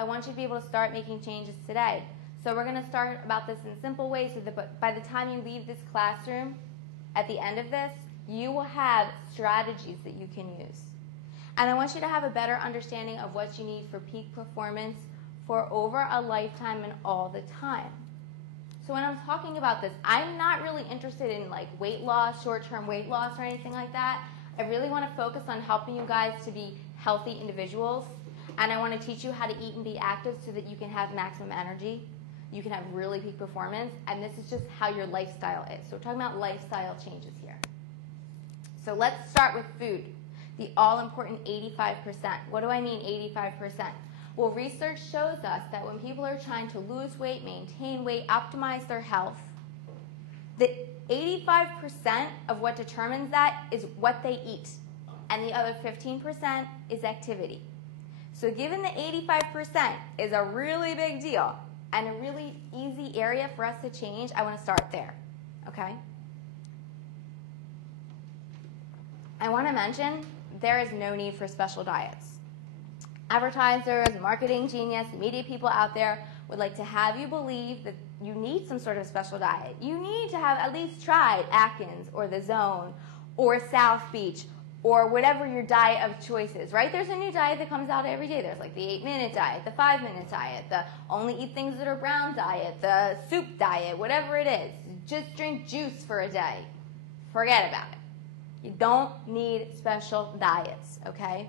I want you to be able to start making changes today. So we're going to start about this in simple ways so that by the time you leave this classroom, at the end of this, you will have strategies that you can use. And I want you to have a better understanding of what you need for peak performance for over a lifetime and all the time. So when I'm talking about this, I'm not really interested in like weight loss, short-term weight loss or anything like that. I really want to focus on helping you guys to be healthy individuals. And I want to teach you how to eat and be active so that you can have maximum energy. You can have really peak performance. And this is just how your lifestyle is. So we're talking about lifestyle changes here. So let's start with food, the all-important 85%. What do I mean 85%? Well, research shows us that when people are trying to lose weight, maintain weight, optimize their health, the 85% of what determines that is what they eat, and the other 15% is activity. So given the 85% is a really big deal and a really easy area for us to change, I want to start there, okay? I want to mention there is no need for special diets. Advertisers, marketing genius, media people out there would like to have you believe that you need some sort of special diet. You need to have at least tried Atkins or The Zone or South Beach or whatever your diet of choice is, right? There's a new diet that comes out every day. There's like the 8-minute diet, the 5-minute diet, the only eat things that are brown diet, the soup diet, whatever it is. Just drink juice for a day. Forget about it. You don't need special diets, okay?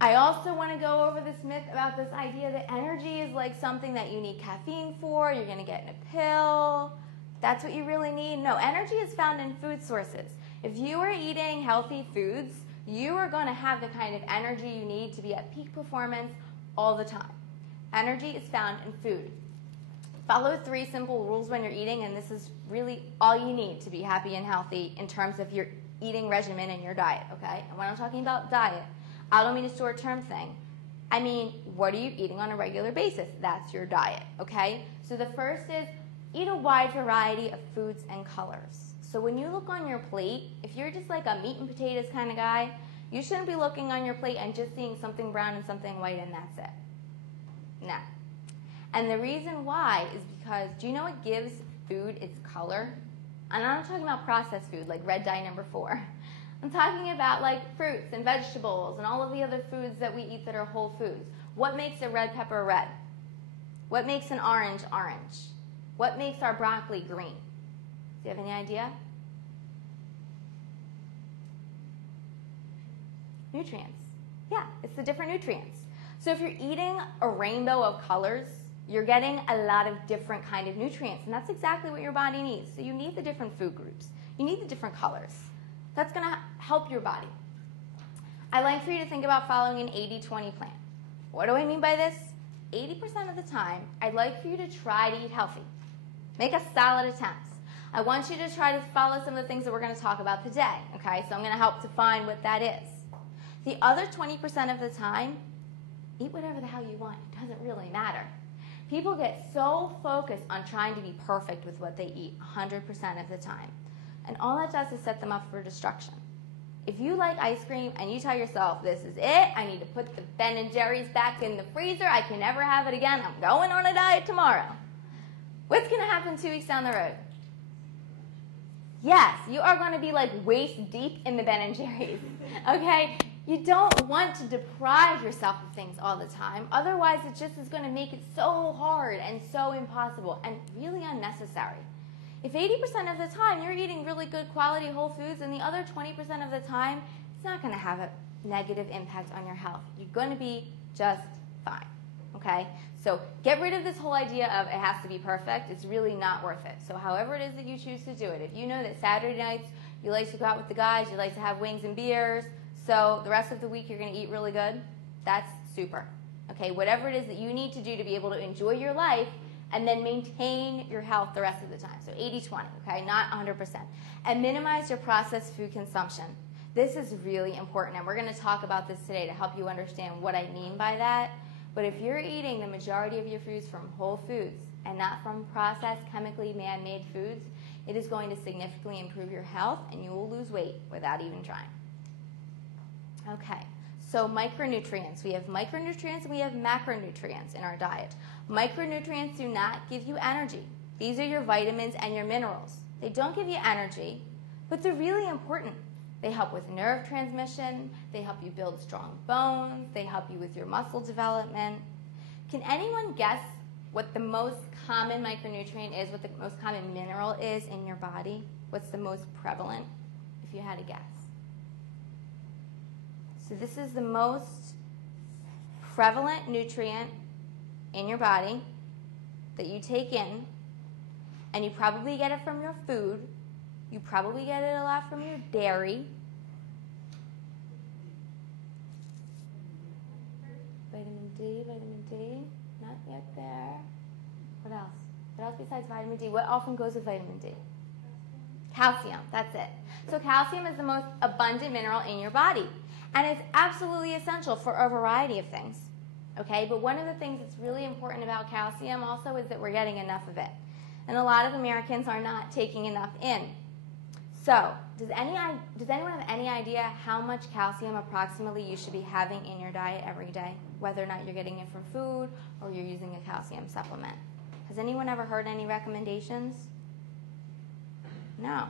I also want to go over this myth about this idea that energy is like something that you need caffeine for, you're going to get in a pill. That's what you really need. No, energy is found in food sources. If you are eating healthy foods, you are going to have the kind of energy you need to be at peak performance all the time. Energy is found in food. Follow 3 simple rules when you're eating, and this is really all you need to be happy and healthy in terms of your eating regimen and your diet, okay? And when I'm talking about diet, I don't mean a short-term thing. I mean, what are you eating on a regular basis? That's your diet, okay? So the first is eat a wide variety of foods and colors. So when you look on your plate, if you're just like a meat and potatoes kind of guy, you shouldn't be looking on your plate and just seeing something brown and something white and that's it. No. And the reason why is because, do you know what gives food its color? And I'm not talking about processed food like red dye number 4. I'm talking about like fruits and vegetables and all of the other foods that we eat that are whole foods. What makes a red pepper red? What makes an orange orange? What makes our broccoli green? Do you have any idea? Nutrients. Yeah, it's the different nutrients. So if you're eating a rainbow of colors, you're getting a lot of different kind of nutrients, and that's exactly what your body needs. So you need the different food groups. You need the different colors. That's going to help your body. I like for you to think about following an 80-20 plan. What do I mean by this? 80% of the time, I'd like for you to try to eat healthy. Make a solid attempt. I want you to try to follow some of the things that we're going to talk about today, okay? So I'm going to help define what that is. The other 20% of the time, eat whatever the hell you want. It doesn't really matter. People get so focused on trying to be perfect with what they eat 100% of the time. And all that does is set them up for destruction. If you like ice cream and you tell yourself, this is it, I need to put the Ben & Jerry's back in the freezer, I can never have it again, I'm going on a diet tomorrow. What's going to happen 2 weeks down the road? Yes, you are going to be like waist deep in the Ben & Jerry's, okay? You don't want to deprive yourself of things all the time. Otherwise, it just is going to make it so hard and so impossible and really unnecessary. If 80% of the time you're eating really good quality whole foods and the other 20% of the time, it's not going to have a negative impact on your health. You're going to be just fine, okay? So get rid of this whole idea of it has to be perfect. It's really not worth it. So however it is that you choose to do it, if you know that Saturday nights you like to go out with the guys, you like to have wings and beers, so the rest of the week you're going to eat really good, that's super, okay? Whatever it is that you need to do to be able to enjoy your life and then maintain your health the rest of the time. So 80-20, okay, not 100%. And minimize your processed food consumption. This is really important, and we're going to talk about this today to help you understand what I mean by that. But if you're eating the majority of your foods from whole foods and not from processed, chemically man-made foods, it is going to significantly improve your health, and you will lose weight without even trying. Okay, So micronutrients. We have micronutrients and we have macronutrients in our diet. Micronutrients do not give you energy. These are your vitamins and your minerals. They don't give you energy, but they're really important. They help with nerve transmission. They help you build strong bones. They help you with your muscle development. Can anyone guess what the most common micronutrient is, what the most common mineral is in your body? What's the most prevalent, if you had to guess? So this is the most prevalent nutrient in your body that you take in, and you probably get it from your food. You probably get it a lot from your dairy. Vitamin D, not yet there. What else? What else besides vitamin D? What often goes with vitamin D? Calcium, that's it. So calcium is the most abundant mineral in your body. And it's absolutely essential for a variety of things. Okay, but one of the things that's really important about calcium also is that we're getting enough of it. And a lot of Americans are not taking enough in. So, does anyone have any idea how much calcium approximately you should be having in your diet every day? Whether or not you're getting it from food or you're using a calcium supplement. Has anyone ever heard any recommendations? No.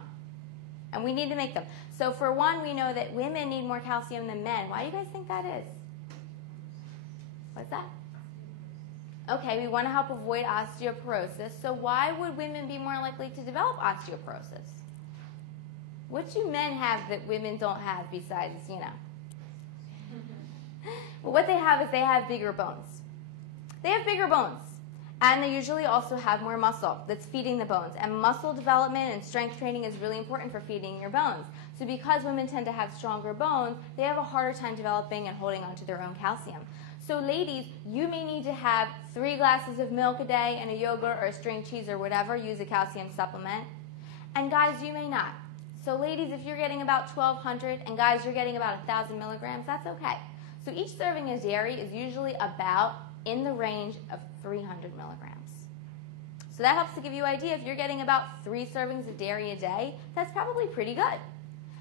And we need to make them. So for one, we know that women need more calcium than men. Why do you guys think that is? What's that? Okay, we want to help avoid osteoporosis. So why would women be more likely to develop osteoporosis? What do men have that women don't have besides, Well, what they have is they have bigger bones. They have bigger bones. And they usually also have more muscle that's feeding the bones. And muscle development and strength training is really important for feeding your bones. So because women tend to have stronger bones, they have a harder time developing and holding onto their own calcium. So ladies, you may need to have 3 glasses of milk a day and a yogurt or a string cheese or whatever, use a calcium supplement. And guys, you may not. So ladies, if you're getting about 1,200 and guys, you're getting about 1,000 milligrams, that's okay. So each serving of dairy is usually about in the range of 300 milligrams. So that helps to give you an idea. If you're getting about 3 servings of dairy a day, that's probably pretty good.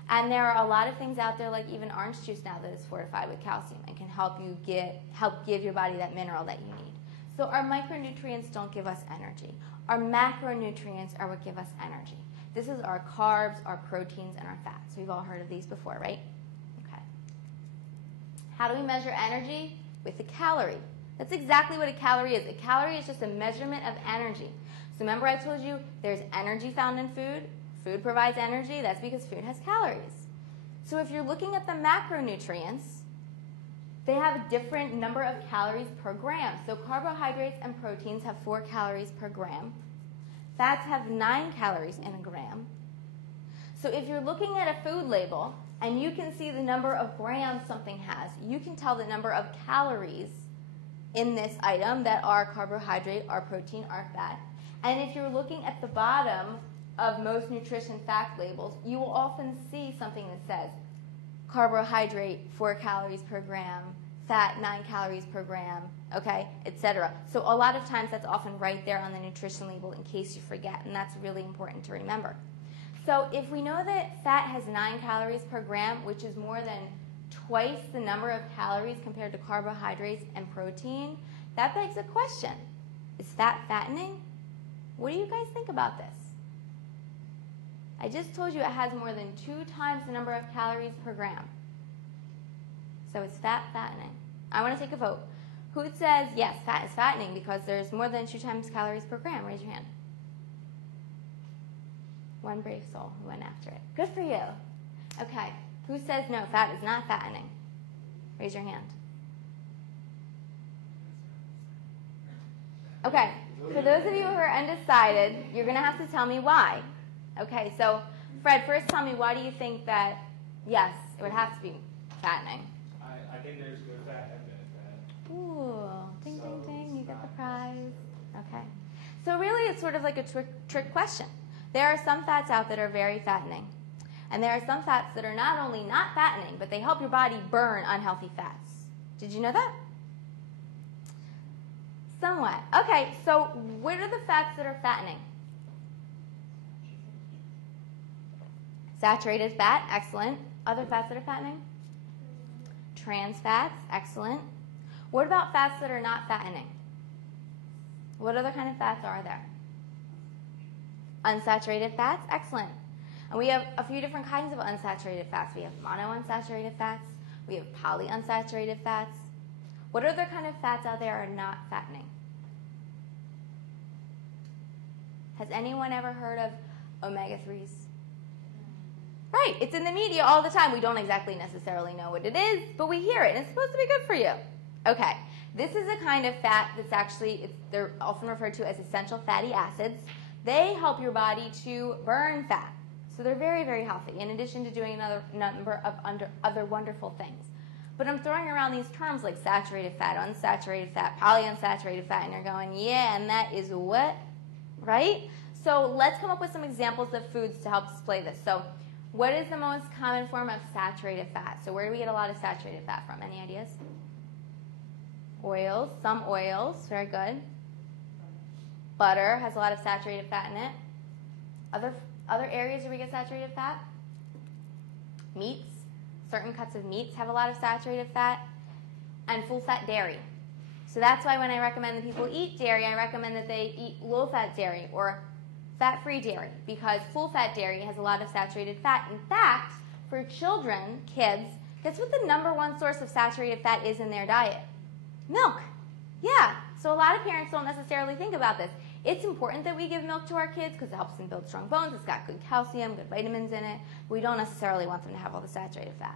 And there are a lot of things out there, like even orange juice now, that is fortified with calcium and can help give your body that mineral that you need. So our micronutrients don't give us energy. Our macronutrients are what give us energy. This is our carbs, our proteins, and our fats. We've all heard of these before, right? Okay. How do we measure energy? With a calorie. That's exactly what a calorie is. A calorie is just a measurement of energy. So remember I told you there's energy found in food. Food provides energy. That's because food has calories. So if you're looking at the macronutrients, they have a different number of calories per gram. So carbohydrates and proteins have 4 calories per gram. Fats have 9 calories in a gram. So if you're looking at a food label and you can see the number of grams something has, you can tell the number of calories in this item that are carbohydrate, are protein, are fat. And if you're looking at the bottom of most nutrition fact labels, you will often see something that says carbohydrate 4 calories per gram, fat 9 calories per gram, okay, etc. So a lot of times that's often right there on the nutrition label in case you forget, and that's really important to remember. So if we know that fat has 9 calories per gram, which is more than twice the number of calories compared to carbohydrates and protein, that begs a question. Is fat fattening? What do you guys think about this? I just told you it has more than 2 times the number of calories per gram. So it's fat fattening. I want to take a vote. Who says, yes, fat is fattening because there's more than 2 times calories per gram? Raise your hand. One brave soul who went after it. Good for you. Okay. Who says no, fat is not fattening? Raise your hand. Okay, for those of you who are undecided, you're going to have to tell me why. Okay, so Fred, first tell me, why do you think that, yes, it would have to be fattening? I think there's good fat and bad fat. Ooh, ding, ding, ding, you get the prize. Okay. So really it's sort of like a trick question. There are some fats out that are very fattening. And there are some fats that are not only not fattening, but they help your body burn unhealthy fats. Did you know that? Somewhat. Okay, so what are the fats that are fattening? Saturated fat, excellent. Other fats that are fattening? Trans fats, excellent. What about fats that are not fattening? What other kind of fats are there? Unsaturated fats, excellent. And we have a few different kinds of unsaturated fats. We have monounsaturated fats. We have polyunsaturated fats. What other kind of fats out there are not fattening? Has anyone ever heard of omega-3s? Right, it's in the media all the time. We don't exactly necessarily know what it is, but we hear it, and it's supposed to be good for you. Okay, this is a kind of fat that's actually, they're often referred to as essential fatty acids. They help your body to burn fat. So they're very, very healthy, in addition to doing another number of other wonderful things. But I'm throwing around these terms like saturated fat, unsaturated fat, polyunsaturated fat, and you're going, yeah, and that is what? Right? So let's come up with some examples of foods to help display this. So what is the most common form of saturated fat? So where do we get a lot of saturated fat from? Any ideas? Oils, some oils, very good. Butter has a lot of saturated fat in it. Other areas where we get saturated fat? Meats. Certain cuts of meats have a lot of saturated fat. And full-fat dairy. So that's why when I recommend that people eat dairy, I recommend that they eat low-fat dairy or fat-free dairy, because full-fat dairy has a lot of saturated fat. In fact, for children, kids, guess what the number one source of saturated fat is in their diet? Milk. Yeah. So a lot of parents don't necessarily think about this. It's important that we give milk to our kids because it helps them build strong bones. It's got good calcium, good vitamins in it. We don't necessarily want them to have all the saturated fat.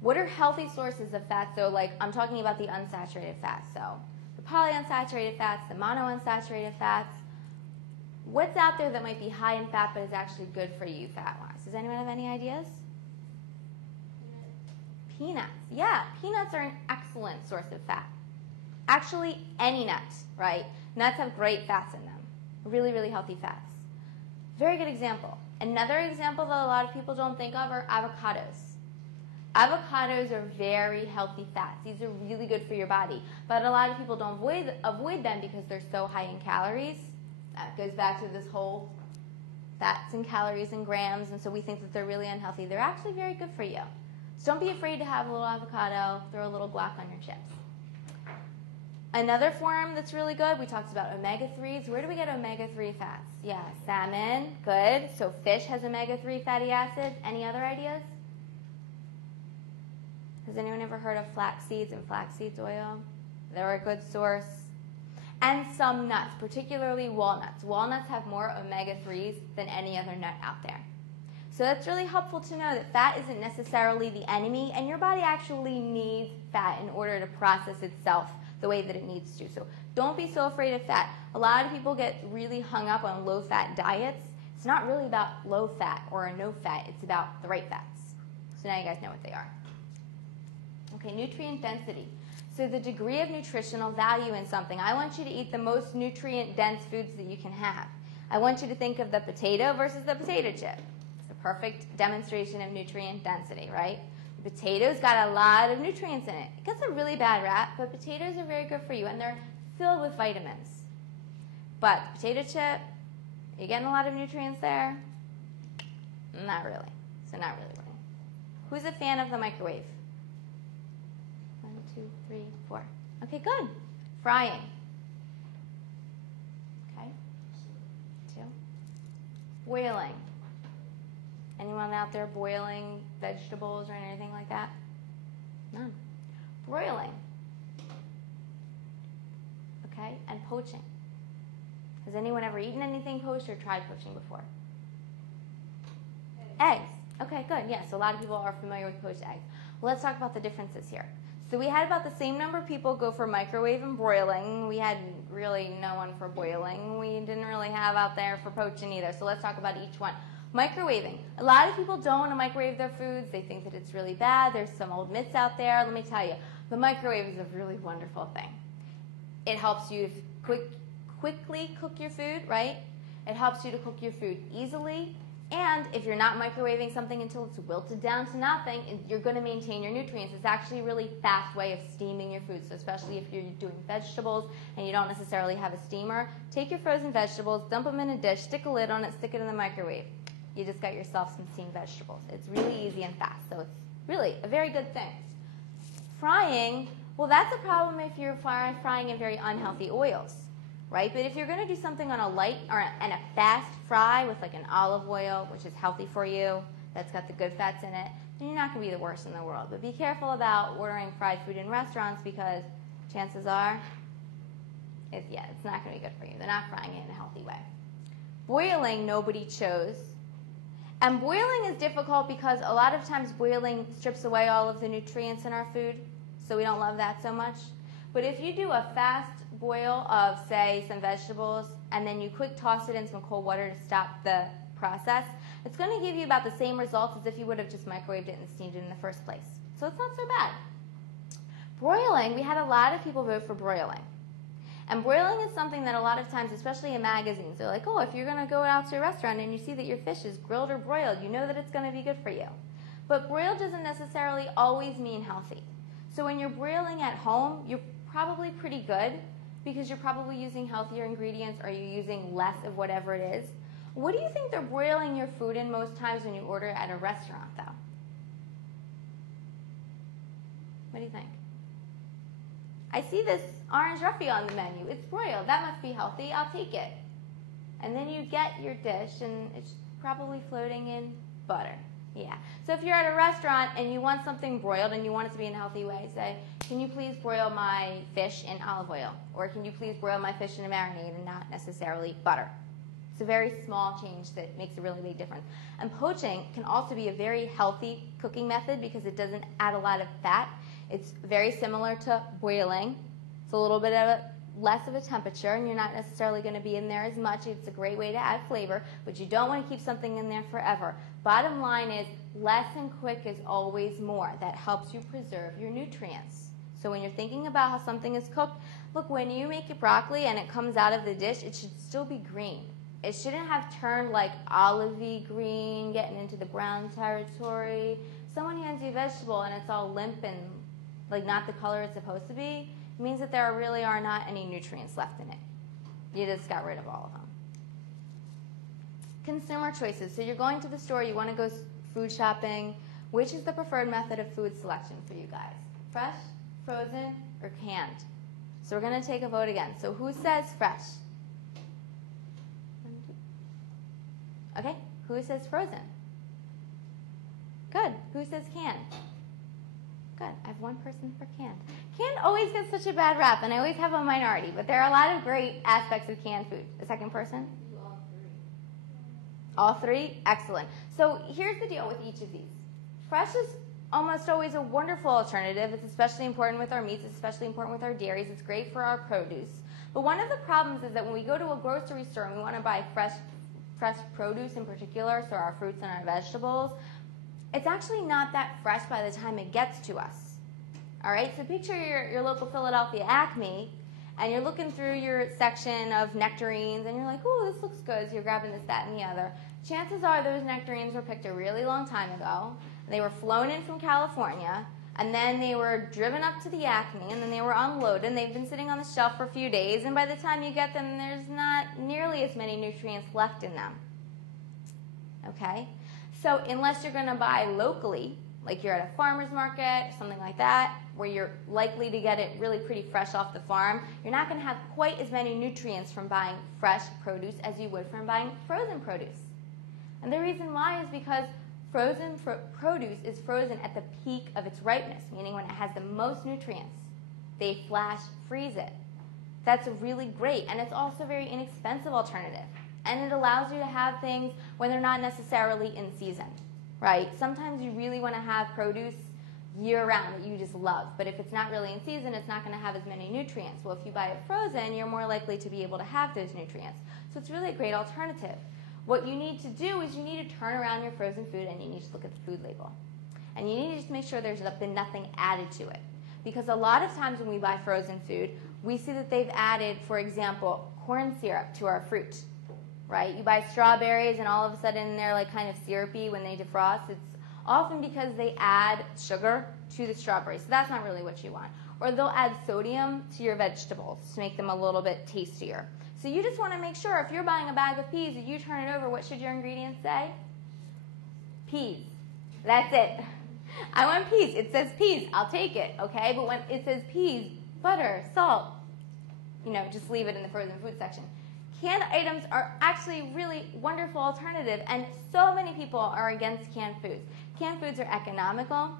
What are healthy sources of fat? So like I'm talking about the unsaturated fats. So the polyunsaturated fats, the monounsaturated fats. What's out there that might be high in fat but is actually good for you fat-wise? Does anyone have any ideas? Peanuts. Yeah, peanuts are an excellent source of fat. Actually, any nut, right? Nuts have great fats in them. Really, really healthy fats. Very good example. Another example that a lot of people don't think of are avocados. Avocados are very healthy fats. These are really good for your body. But a lot of people don't avoid them because they're so high in calories. That goes back to this whole fats and calories and grams, and so we think that they're really unhealthy. They're actually very good for you. So don't be afraid to have a little avocado, throw a little guac on your chips. Another form that's really good, we talked about omega-3s. Where do we get omega-3 fats? Yeah, salmon, good. So fish has omega-3 fatty acids. Any other ideas? Has anyone ever heard of flax seeds and flax seeds oil? They're a good source. And some nuts, particularly walnuts. Walnuts have more omega-3s than any other nut out there. So that's really helpful to know that fat isn't necessarily the enemy, and your body actually needs fat in order to process itself the way that it needs to. So don't be so afraid of fat. A lot of people get really hung up on low-fat diets. It's not really about low fat or no fat. It's about the right fats. So now you guys know what they are. Okay, nutrient density. So the degree of nutritional value in something. I want you to eat the most nutrient-dense foods that you can have. I want you to think of the potato versus the potato chip. It's a perfect demonstration of nutrient density, right? The potato's got a lot of nutrients in it. It gets a really bad rap, but potatoes are very good for you, and they're filled with vitamins. But the potato chip, you getting a lot of nutrients there? Not really. So not really. Who's a fan of the microwave? 1, 2, 3, 4. Okay, good. Frying. Okay. 2. Boiling. Anyone out there boiling vegetables or anything like that? None. Broiling. Okay, and poaching. Has anyone ever eaten anything poached or tried poaching before? Eggs. Okay, good. Yes, so a lot of people are familiar with poached eggs. Well, let's talk about the differences here. So we had about the same number of people go for microwave and broiling. We had really no one for boiling. We didn't really have out there for poaching either. So let's talk about each one. Microwaving. A lot of people don't want to microwave their foods. They think that it's really bad. There's some old myths out there. Let me tell you, the microwave is a really wonderful thing. It helps you quickly cook your food, right? It helps you to cook your food easily. And if you're not microwaving something until it's wilted down to nothing, you're going to maintain your nutrients. It's actually a really fast way of steaming your food. So especially if you're doing vegetables and you don't necessarily have a steamer, take your frozen vegetables, dump them in a dish, stick a lid on it, stick it in the microwave. You just got yourself some steamed vegetables. It's really easy and fast. So it's really a very good thing. Frying, well, that's a problem if you're frying in very unhealthy oils, right? But if you're going to do something on a light and a fast fry with like an olive oil, which is healthy for you, that's got the good fats in it, then you're not going to be the worst in the world. But be careful about ordering fried food in restaurants because chances are, it's not going to be good for you. They're not frying it in a healthy way. Boiling, nobody chose. And boiling is difficult because a lot of times boiling strips away all of the nutrients in our food, so we don't love that so much. But if you do a fast boil of, say, some vegetables, and then you quick toss it in some cold water to stop the process, it's going to give you about the same results as if you would have just microwaved it and steamed it in the first place. So it's not so bad. Broiling, we had a lot of people vote for broiling. And broiling is something that a lot of times, especially in magazines, they're like, oh, if you're going to go out to a restaurant and you see that your fish is grilled or broiled, you know that it's going to be good for you. But broiled doesn't necessarily always mean healthy. So when you're broiling at home, you're probably pretty good because you're probably using healthier ingredients or you're using less of whatever it is. What do you think they're broiling your food in most times when you order at a restaurant, though? What do you think? I see this orange roughy on the menu. It's broiled. That must be healthy. I'll take it. And then you get your dish, and it's probably floating in butter. Yeah. So if you're at a restaurant and you want something broiled and you want it to be in a healthy way, say, can you please broil my fish in olive oil? Or can you please broil my fish in a marinade and not necessarily butter? It's a very small change that makes a really big difference. And poaching can also be a very healthy cooking method because it doesn't add a lot of fat. It's very similar to boiling. It's a little bit of less of a temperature, and you're not necessarily going to be in there as much. It's a great way to add flavor, but you don't want to keep something in there forever. Bottom line is, less and quick is always more. That helps you preserve your nutrients. So when you're thinking about how something is cooked, look, when you make your broccoli and it comes out of the dish, it should still be green. It shouldn't have turned like olivey green, getting into the brown territory. Someone hands you a vegetable and it's all limp and like not the color it's supposed to be, it means that there really are not any nutrients left in it. You just got rid of all of them. Consumer choices. So you're going to the store, you want to go food shopping. Which is the preferred method of food selection for you guys? Fresh, frozen, or canned? So we're going to take a vote again. So who says fresh? Okay, who says frozen? Good. Who says canned? Good. I have one person for canned. Canned always gets such a bad rap, and I always have a minority, but there are a lot of great aspects of canned food. A second person? All three? Excellent. So here's the deal with each of these. Fresh is almost always a wonderful alternative. It's especially important with our meats. It's especially important with our dairies. It's great for our produce. But one of the problems is that when we go to a grocery store and we want to buy fresh produce in particular, so our fruits and our vegetables, it's actually not that fresh by the time it gets to us. All right, so picture your local Philadelphia Acme, and you're looking through your section of nectarines, and you're like, oh, this looks good, so you're grabbing this, that, and the other. Chances are those nectarines were picked a really long time ago. They were flown in from California, and then they were driven up to the Acme, and then they were unloaded, and they've been sitting on the shelf for a few days, and by the time you get them, there's not nearly as many nutrients left in them. Okay? So unless you're going to buy locally, like you're at a farmer's market, something like that, where you're likely to get it really pretty fresh off the farm, you're not going to have quite as many nutrients from buying fresh produce as you would from buying frozen produce. And the reason why is because frozen produce is frozen at the peak of its ripeness, meaning when it has the most nutrients. They flash freeze it. That's really great, and it's also a very inexpensive alternative. And it allows you to have things when they're not necessarily in season, right? Sometimes you really want to have produce year-round that you just love. But if it's not really in season, it's not going to have as many nutrients. Well, if you buy it frozen, you're more likely to be able to have those nutrients. So it's really a great alternative. What you need to do is you need to turn around your frozen food and you need to look at the food label. And you need to just make sure there's been nothing added to it. Because a lot of times when we buy frozen food, we see that they've added, for example, corn syrup to our fruit. Right? You buy strawberries and all of a sudden they're like kind of syrupy when they defrost. It's often because they add sugar to the strawberries. So that's not really what you want. Or they'll add sodium to your vegetables to make them a little bit tastier. So you just want to make sure if you're buying a bag of peas and you turn it over, what should your ingredients say? Peas. That's it. I want peas. It says peas. I'll take it, okay? But when it says peas, butter, salt, just leave it in the frozen food section. Canned items are actually really wonderful alternative, and so many people are against canned foods. Canned foods are economical.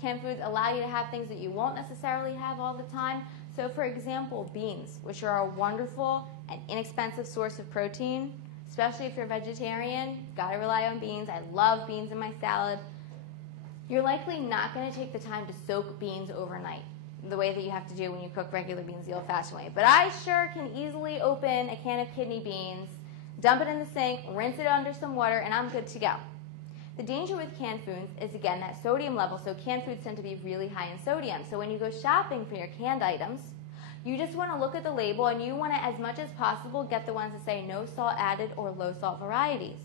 Canned foods allow you to have things that you won't necessarily have all the time. So for example, beans, which are a wonderful and inexpensive source of protein, especially if you're vegetarian, gotta rely on beans. I love beans in my salad. You're likely not gonna take the time to soak beans overnight, the way that you have to do when you cook regular beans the old-fashioned way. But I sure can easily open a can of kidney beans, dump it in the sink, rinse it under some water, and I'm good to go. The danger with canned foods is, again, that sodium level. So canned foods tend to be really high in sodium. So when you go shopping for your canned items, you just want to look at the label, and you want to, as much as possible, get the ones that say no salt added or low salt varieties.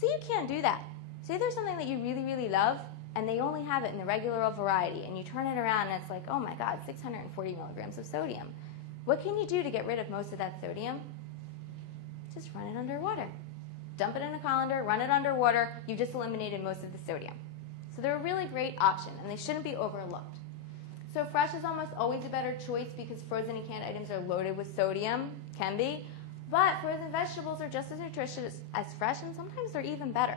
So you can't do that. Say there's something that you really, really love, and they only have it in the regular old variety, and you turn it around, and it's like, oh my God, 640 milligrams of sodium. What can you do to get rid of most of that sodium? Just run it under water. Dump it in a colander, run it under water. You've just eliminated most of the sodium. So they're a really great option, and they shouldn't be overlooked. So fresh is almost always a better choice because frozen and canned items are loaded with sodium, can be, but frozen vegetables are just as nutritious as fresh, and sometimes they're even better.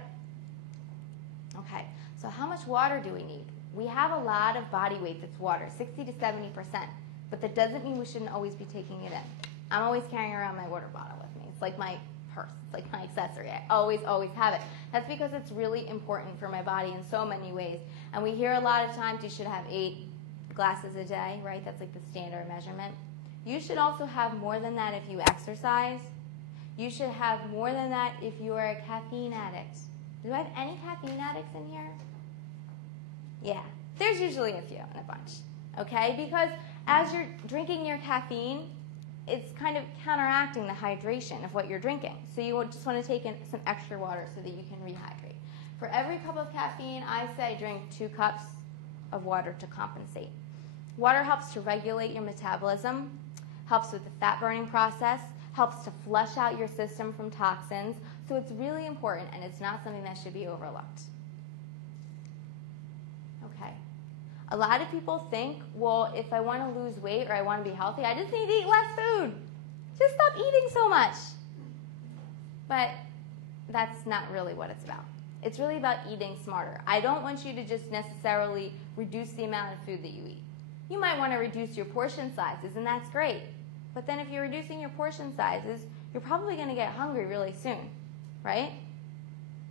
Okay, so how much water do we need? We have a lot of body weight that's water, 60 to 70%, but that doesn't mean we shouldn't always be taking it in. I'm always carrying around my water bottle with me. It's like my purse. It's like my accessory. I always have it. That's because it's really important for my body in so many ways. And we hear a lot of times you should have 8 glasses a day, right? That's like the standard measurement. You should also have more than that if you exercise. You should have more than that if you are a caffeine addict. Do I have any caffeine addicts in here? Yeah, there's usually a few in a bunch, okay? Because as you're drinking your caffeine, it's kind of counteracting the hydration of what you're drinking. So you just want to take in some extra water so that you can rehydrate. For every cup of caffeine, I say drink 2 cups of water to compensate. Water helps to regulate your metabolism, helps with the fat burning process, helps to flush out your system from toxins. So it's really important, and it's not something that should be overlooked. Okay. A lot of people think, well, if I want to lose weight or I want to be healthy, I just need to eat less food. Just stop eating so much. But that's not really what it's about. It's really about eating smarter. I don't want you to just necessarily reduce the amount of food that you eat. You might want to reduce your portion sizes, and that's great. But then if you're reducing your portion sizes, you're probably going to get hungry really soon, right?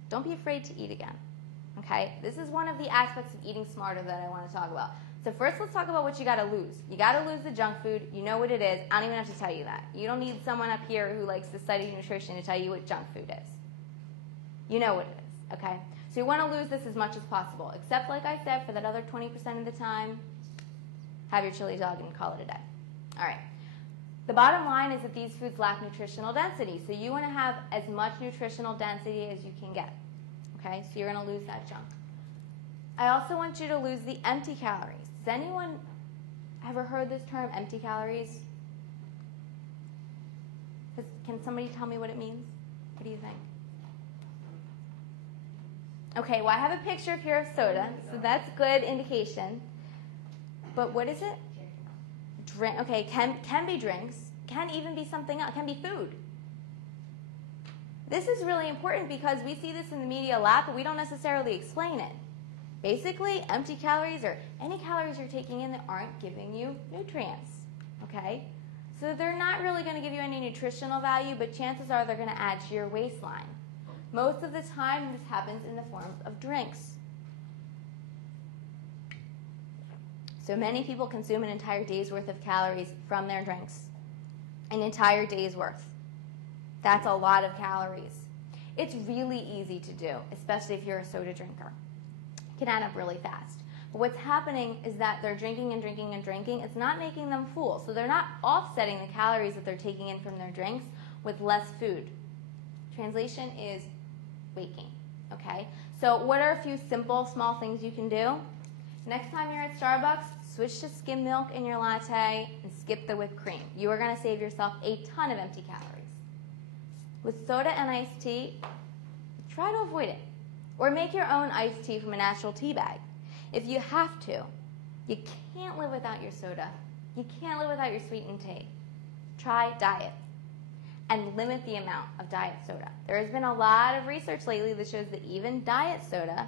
Don't be afraid to eat again, okay? This is one of the aspects of eating smarter that I want to talk about. So first, let's talk about what you got to lose. You got to lose the junk food. You know what it is. I don't even have to tell you that. You don't need someone up here who likes to study nutrition to tell you what junk food is. You know what it is, okay? So you want to lose this as much as possible, except, like I said, for that other 20% of the time, have your chili dog and call it a day. All right. The bottom line is that these foods lack nutritional density, so you want to have as much nutritional density as you can get, okay? So you're going to lose that junk. I also want you to lose the empty calories. Has anyone ever heard this term, empty calories? Can somebody tell me what it means? What do you think? Okay, well, I have a picture here of soda, so that's good indication. But what is it? Drink. Okay, can be drinks, can even be something else, can be food. This is really important because we see this in the media a lot, but we don't necessarily explain it. Basically, empty calories are any calories you're taking in that aren't giving you nutrients, okay? So they're not really going to give you any nutritional value, but chances are they're going to add to your waistline. Most of the time, this happens in the form of drinks. So many people consume an entire day's worth of calories from their drinks. An entire day's worth. That's a lot of calories. It's really easy to do, especially if you're a soda drinker. It can add up really fast. But what's happening is that they're drinking and drinking and drinking. It's not making them full. So they're not offsetting the calories that they're taking in from their drinks with less food. Translation is weight gain, okay? So what are a few simple, small things you can do? Next time you're at Starbucks, switch to skim milk in your latte and skip the whipped cream. You are going to save yourself a ton of empty calories. With soda and iced tea, try to avoid it. Or make your own iced tea from a natural tea bag. If you have to, you can't live without your soda. You can't live without your sweetened tea. Try diet and limit the amount of diet soda. There has been a lot of research lately that shows that even diet soda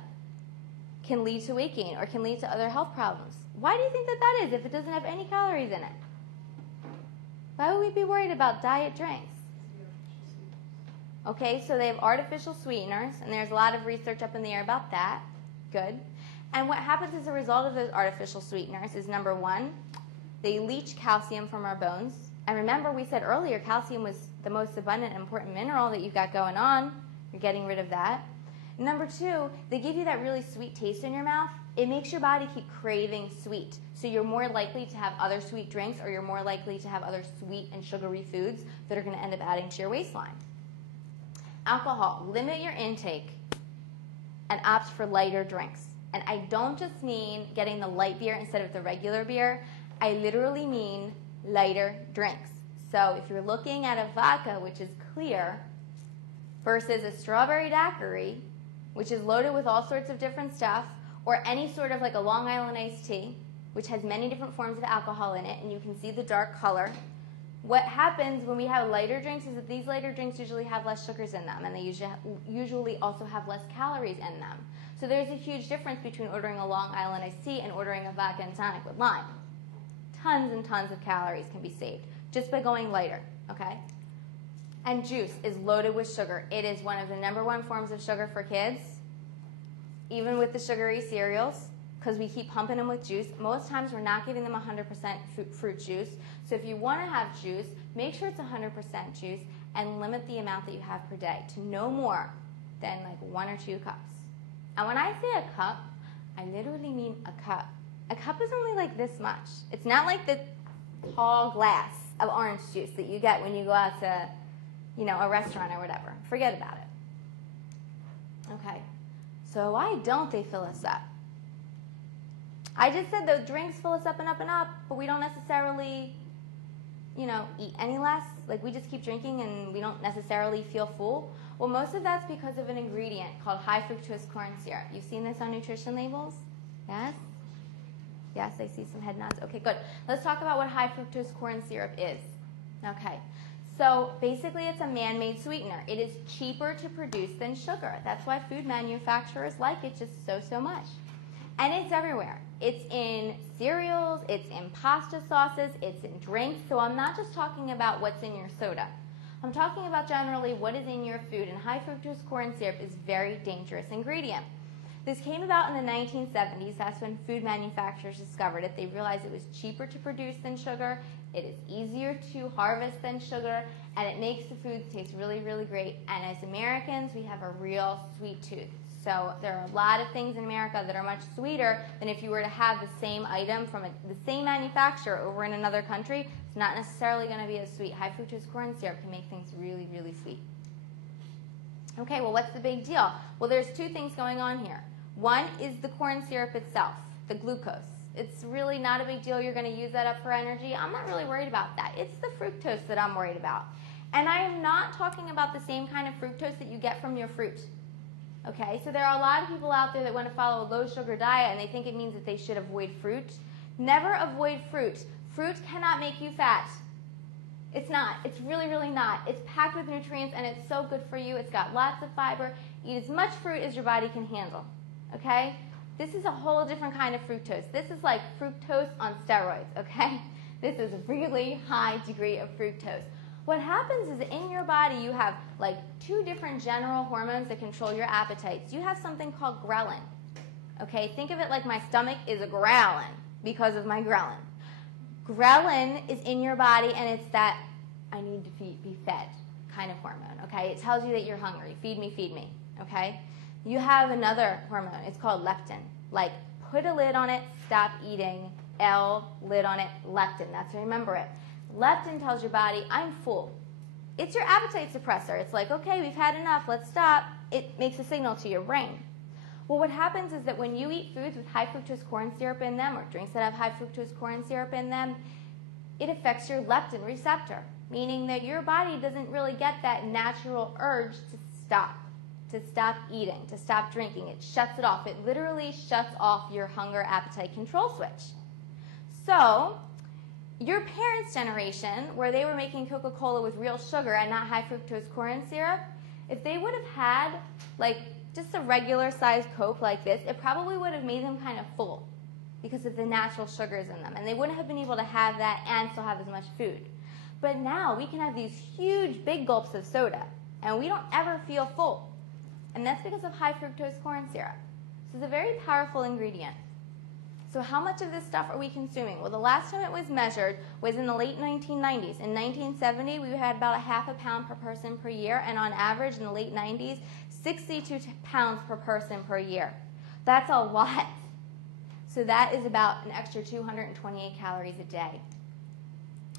can lead to weight gain or can lead to other health problems. Why do you think that that is if it doesn't have any calories in it? Why would we be worried about diet drinks? Okay, so they have artificial sweeteners, and there's a lot of research up in the air about that. Good. And what happens as a result of those artificial sweeteners is, number one, they leach calcium from our bones. And remember, we said earlier, calcium was the most abundant and important mineral that you've got going on. You're getting rid of that. And number two, they give you that really sweet taste in your mouth. It makes your body keep craving sweet. So you're more likely to have other sweet drinks, or you're more likely to have other sweet and sugary foods that are going to end up adding to your waistline. Alcohol. Limit your intake and opt for lighter drinks. And I don't just mean getting the light beer instead of the regular beer. I literally mean lighter drinks. So if you're looking at a vodka, which is clear, versus a strawberry daiquiri, which is loaded with all sorts of different stuff, or any sort of like a Long Island iced tea, which has many different forms of alcohol in it, and you can see the dark color. What happens when we have lighter drinks is that these lighter drinks usually have less sugars in them, and they usually also have less calories in them. So there's a huge difference between ordering a Long Island iced tea and ordering a vodka and tonic with lime. Tons and tons of calories can be saved just by going lighter, okay? And juice is loaded with sugar. It is one of the number one forms of sugar for kids, even with the sugary cereals, because we keep pumping them with juice. Most times we're not giving them 100% fruit juice. So if you want to have juice, make sure it's 100% juice and limit the amount that you have per day to no more than like 1 or 2 cups. And when I say a cup, I literally mean a cup. A cup is only like this much. It's not like the tall glass of orange juice that you get when you go out to, a restaurant or whatever. Forget about it. Okay. So why don't they fill us up? I just said the drinks fill us up and up and up, but we don't necessarily, eat any less. Like, we just keep drinking and we don't necessarily feel full. Well, most of that's because of an ingredient called high fructose corn syrup. You've seen this on nutrition labels? Yes? Yes, I see some head nods. Okay, good. Let's talk about what high fructose corn syrup is. Okay. So basically it's a man-made sweetener. It is cheaper to produce than sugar. That's why food manufacturers like it just so much. And it's everywhere. It's in cereals, it's in pasta sauces, it's in drinks. So I'm not just talking about what's in your soda. I'm talking about generally what is in your food, and high fructose corn syrup is a very dangerous ingredient. This came about in the 1970s. That's when food manufacturers discovered it. They realized it was cheaper to produce than sugar, it is easier to harvest than sugar, and it makes the foods taste really, really great. And as Americans, we have a real sweet tooth. So there are a lot of things in America that are much sweeter than if you were to have the same item from the same manufacturer over in another country. It's not necessarily going to be as sweet. High fructose corn syrup can make things really, really sweet. Okay, well, what's the big deal? Well, there's 2 things going on here. One is the corn syrup itself, the glucose. It's really not a big deal. You're going to use that up for energy. I'm not really worried about that. It's the fructose that I'm worried about. And I am not talking about the same kind of fructose that you get from your fruit. Okay, so there are a lot of people out there that want to follow a low-sugar diet, and they think it means that they should avoid fruit. Never avoid fruit. Fruit cannot make you fat. It's not. It's really, really not. It's packed with nutrients, and it's so good for you. It's got lots of fiber. Eat as much fruit as your body can handle. Okay? This is a whole different kind of fructose. This is like fructose on steroids, okay? This is a really high degree of fructose. What happens is in your body you have like 2 different general hormones that control your appetites. You have something called ghrelin. Okay, think of it like my stomach is a growling because of my ghrelin. Ghrelin is in your body, and it's that I need to be fed kind of hormone. Okay, it tells you that you're hungry. Feed me, okay? You have another hormone. It's called leptin. Like, put a lid on it, stop eating. L, lid on it, leptin. That's, remember it. Leptin tells your body, I'm full. It's your appetite suppressor. It's like, okay, we've had enough, let's stop. It makes a signal to your brain. Well, what happens is that when you eat foods with high fructose corn syrup in them, or drinks that have high fructose corn syrup in them, it affects your leptin receptor, meaning that your body doesn't really get that natural urge to stop, to stop eating, to stop drinking. It shuts it off. It literally shuts off your hunger appetite control switch. So your parents' generation, where they were making Coca-Cola with real sugar and not high fructose corn syrup, if they would have had like just a regular sized Coke like this, it probably would have made them kind of full because of the natural sugars in them. And they wouldn't have been able to have that and still have as much food. But now we can have these huge big gulps of soda and we don't ever feel full. And that's because of high fructose corn syrup. So it's a very powerful ingredient. So how much of this stuff are we consuming? Well, the last time it was measured was in the late 1990s. In 1970, we had about 1/2 pound per person per year, and on average in the late 90s, 62 pounds per person per year. That's a lot. So that is about an extra 228 calories a day.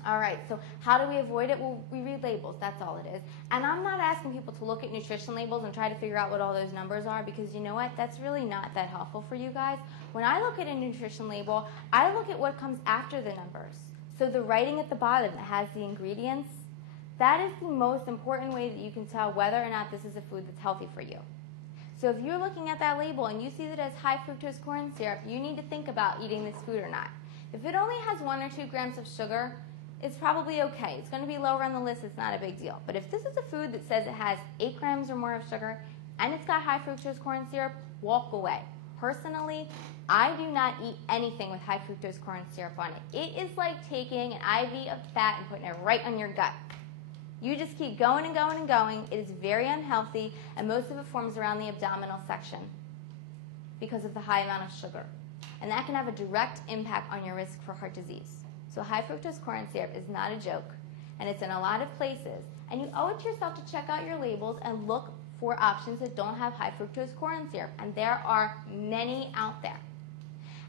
All right, so how do we avoid it? Well, we read labels, that's all it is. And I'm not asking people to look at nutrition labels and try to figure out what all those numbers are, because you know what? That's really not that helpful for you guys. When I look at a nutrition label, I look at what comes after the numbers. So the writing at the bottom that has the ingredients, that is the most important way that you can tell whether or not this is a food that's healthy for you. So if you're looking at that label and you see that it has high fructose corn syrup, you need to think about eating this food or not. If it only has 1 or 2 grams of sugar, it's probably okay. It's going to be lower on the list. It's not a big deal. But if this is a food that says it has 8 grams or more of sugar and it's got high fructose corn syrup, walk away. Personally, I do not eat anything with high fructose corn syrup on it. It is like taking an IV of fat and putting it right on your gut. You just keep going and going and going. It is very unhealthy, and most of it forms around the abdominal section because of the high amount of sugar. And that can have a direct impact on your risk for heart disease. So high fructose corn syrup is not a joke, and it's in a lot of places. And you owe it to yourself to check out your labels and look for options that don't have high fructose corn syrup, and there are many out there.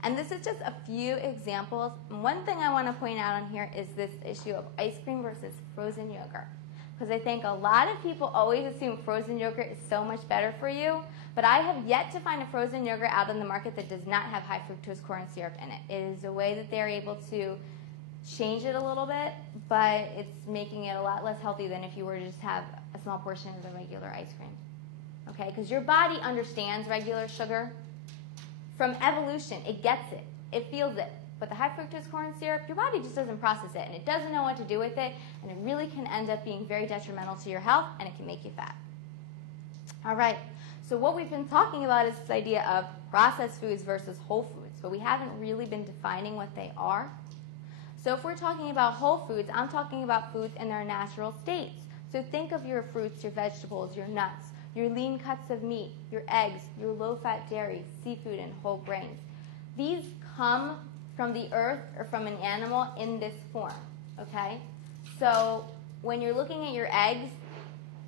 And this is just a few examples. And one thing I want to point out on here is this issue of ice cream versus frozen yogurt. Because I think a lot of people always assume frozen yogurt is so much better for you, but I have yet to find a frozen yogurt out on the market that does not have high fructose corn syrup in it. It is a way that they're able to change it a little bit, but it's making it a lot less healthy than if you were to just have a small portion of the regular ice cream. Okay, because your body understands regular sugar. From evolution, it gets it, it feels it. But the high fructose corn syrup, your body just doesn't process it, and it doesn't know what to do with it, and it really can end up being very detrimental to your health, and it can make you fat. All right, so what we've been talking about is this idea of processed foods versus whole foods, but we haven't really been defining what they are. So if we're talking about whole foods, I'm talking about foods in their natural states. So think of your fruits, your vegetables, your nuts, your lean cuts of meat, your eggs, your low-fat dairy, seafood, and whole grains. These come from the earth or from an animal in this form, okay? So when you're looking at your eggs,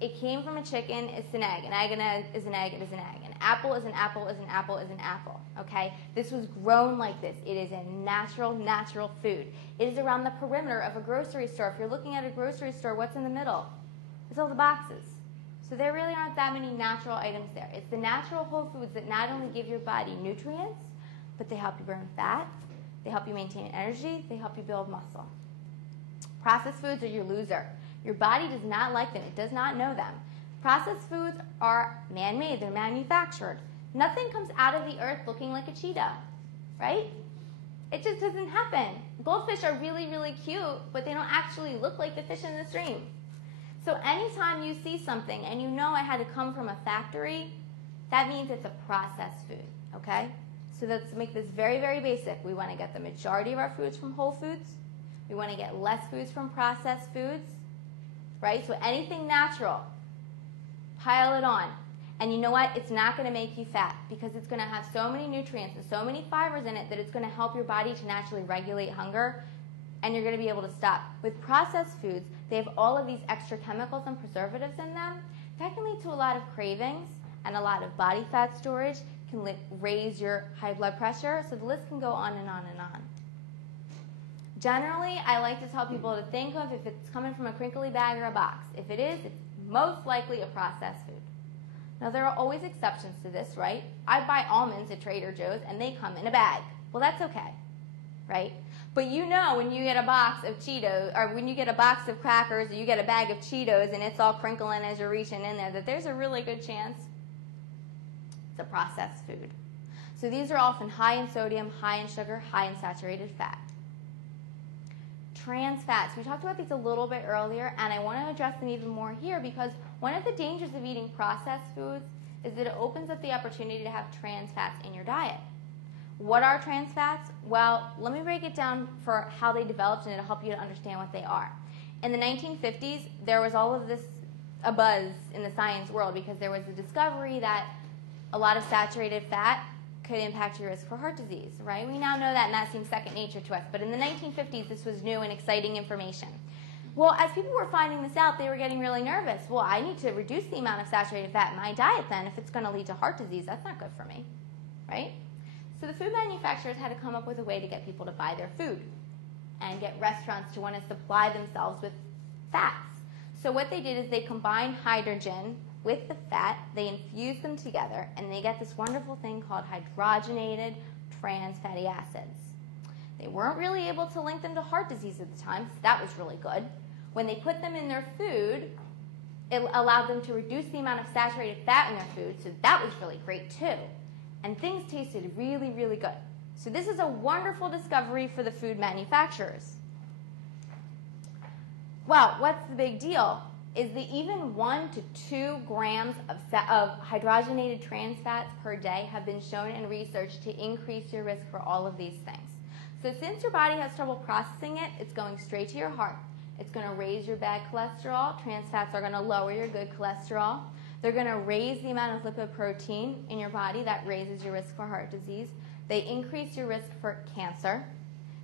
it came from a chicken, it's an egg. An egg is an egg, it is an egg. An apple is an apple, is an apple, is an apple, okay? This was grown like this. It is a natural food. It is around the perimeter of a grocery store. If you're looking at a grocery store, what's in the middle? It's all the boxes. So there really aren't that many natural items there. It's the natural whole foods that not only give your body nutrients, but they help you burn fat, they help you maintain energy, they help you build muscle. Processed foods are your loser. Your body does not like them. It does not know them. Processed foods are man-made. They're manufactured. Nothing comes out of the earth looking like a cheetah, right? It just doesn't happen. Goldfish are really, really cute, but they don't actually look like the fish in the stream. So anytime you see something and you know it had to come from a factory, that means it's a processed food, okay? So let's make this very, very basic. We want to get the majority of our foods from whole foods. We want to get less foods from processed foods, right? So anything natural, pile it on. And you know what? It's not going to make you fat because it's going to have so many nutrients and so many fibers in it that it's going to help your body to naturally regulate hunger, and you're going to be able to stop. With processed foods, they have all of these extra chemicals and preservatives in them. That can lead to a lot of cravings and a lot of body fat storage, can raise your high blood pressure, so the list can go on and on and on. Generally, I like to tell people to think of if it's coming from a crinkly bag or a box. If it is, it's most likely a processed food. Now, there are always exceptions to this, right? I buy almonds at Trader Joe's, and they come in a bag. Well, that's okay, right? But you know when you get a box of Cheetos, or when you get a box of crackers, or you get a bag of Cheetos, and it's all crinkling as you're reaching in there, that there's a really good chance It's a processed food. So these are often high in sodium, high in sugar, high in saturated fat. Trans fats. We talked about these a little bit earlier, and I want to address them even more here because one of the dangers of eating processed foods is that it opens up the opportunity to have trans fats in your diet. What are trans fats? Well, let me break it down for how they developed, and it'll help you to understand what they are. In the 1950s, there was all of this a buzz in the science world because there was a discovery that a lot of saturated fat could impact your risk for heart disease, right? We now know that, and that seems second nature to us. But in the 1950s, this was new and exciting information. Well, as people were finding this out, they were getting really nervous. Well, I need to reduce the amount of saturated fat in my diet then if it's going to lead to heart disease. That's not good for me, right? So the food manufacturers had to come up with a way to get people to buy their food and get restaurants to want to supply themselves with fats. So what they did is they combined hydrogen with the fat, they infused them together, and they get this wonderful thing called hydrogenated trans fatty acids. They weren't really able to link them to heart disease at the time, so that was really good. When they put them in their food, it allowed them to reduce the amount of saturated fat in their food, so that was really great too. And things tasted really, really good. So this is a wonderful discovery for the food manufacturers. Well, what's the big deal? Is that even 1 to 2 grams of hydrogenated trans fats per day have been shown in research to increase your risk for all of these things. So since your body has trouble processing it, it's going straight to your heart. It's going to raise your bad cholesterol. Trans fats are going to lower your good cholesterol. They're going to raise the amount of lipoprotein in your body that raises your risk for heart disease. They increase your risk for cancer.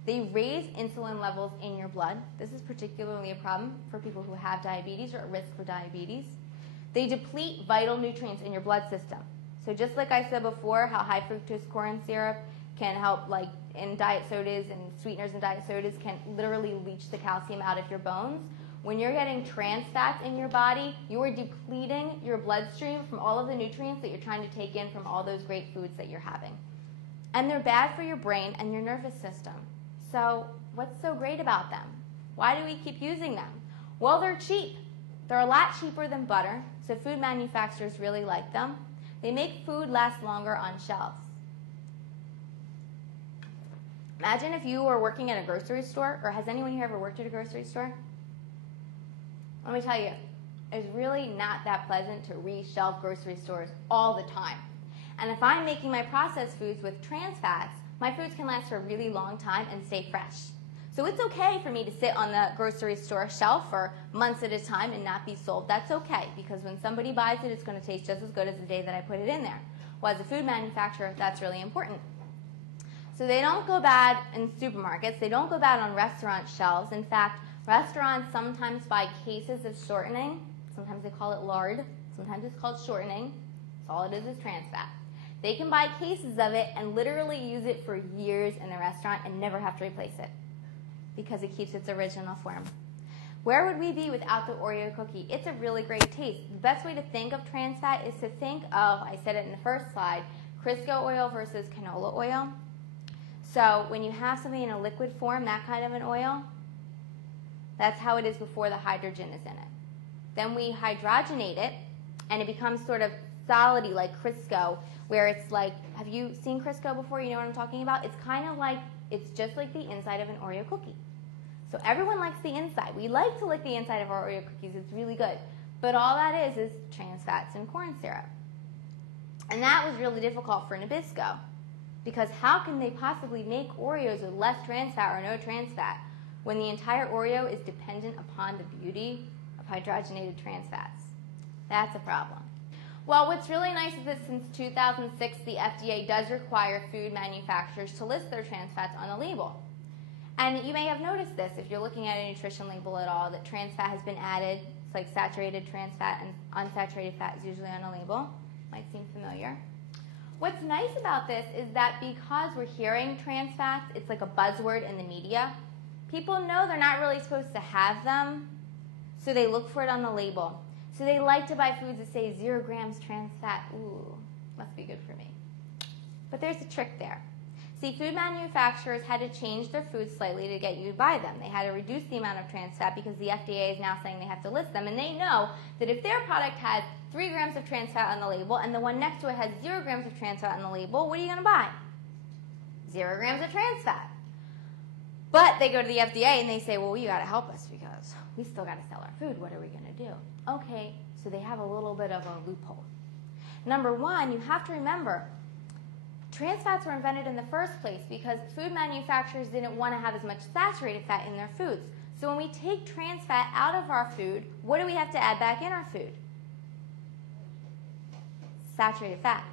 They raise insulin levels in your blood. This is particularly a problem for people who have diabetes or at risk for diabetes. They deplete vital nutrients in your blood system. So just like I said before, how high fructose corn syrup can help, like in diet sodas and sweeteners in diet sodas, can literally leach the calcium out of your bones. When you're getting trans fats in your body, you are depleting your bloodstream from all of the nutrients that you're trying to take in from all those great foods that you're having. And they're bad for your brain and your nervous system. So what's so great about them? Why do we keep using them? Well, they're cheap. They're a lot cheaper than butter, so food manufacturers really like them. They make food last longer on shelves. Imagine if you were working at a grocery store, or has anyone here ever worked at a grocery store? Let me tell you, it's really not that pleasant to re-shelf grocery stores all the time. And if I'm making my processed foods with trans fats, my foods can last for a really long time and stay fresh. So it's okay for me to sit on the grocery store shelf for months at a time and not be sold. That's okay, because when somebody buys it, it's going to taste just as good as the day that I put it in there. Well, as a food manufacturer, that's really important. So they don't go bad in supermarkets. They don't go bad on restaurant shelves. In fact, restaurants sometimes buy cases of shortening. Sometimes they call it lard. Sometimes it's called shortening. So all it is trans fat. They can buy cases of it and literally use it for years in the restaurant and never have to replace it because it keeps its original form. Where would we be without the Oreo cookie? It's a really great taste. The best way to think of trans fat is to think of, I said it in the first slide, Crisco oil versus canola oil. So when you have something in a liquid form, that kind of an oil, that's how it is before the hydrogen is in it. Then we hydrogenate it, and it becomes sort of solidy like Crisco, where it's like, have you seen Crisco before? You know what I'm talking about? It's kind of like, it's just like the inside of an Oreo cookie. So everyone likes the inside. We like to lick the inside of our Oreo cookies. It's really good. But all that is trans fats and corn syrup. And that was really difficult for Nabisco, because how can they possibly make Oreos with less trans fat or no trans fat when the entire Oreo is dependent upon the beauty of hydrogenated trans fats? That's a problem. Well, what's really nice is that since 2006, the FDA does require food manufacturers to list their trans fats on the label. And you may have noticed this if you're looking at a nutrition label at all, that trans fat has been added. It's like saturated trans fat and unsaturated fat is usually on a label. Might seem familiar. What's nice about this is that because we're hearing trans fats, it's like a buzzword in the media. People know they're not really supposed to have them, so they look for it on the label. So they like to buy foods that say 0 grams trans fat. Ooh, must be good for me. But there's a trick there. See, food manufacturers had to change their foods slightly to get you to buy them. They had to reduce the amount of trans fat because the FDA is now saying they have to list them. And they know that if their product has 3 grams of trans fat on the label and the one next to it has 0 grams of trans fat on the label, what are you going to buy? 0 grams of trans fat. But they go to the FDA and they say, well, you got to help us because we still got to sell our food. What are we going to do? Okay, so they have a little bit of a loophole. Number one, you have to remember, trans fats were invented in the first place because food manufacturers didn't want to have as much saturated fat in their foods. So when we take trans fat out of our food, what do we have to add back in our food? Saturated fat,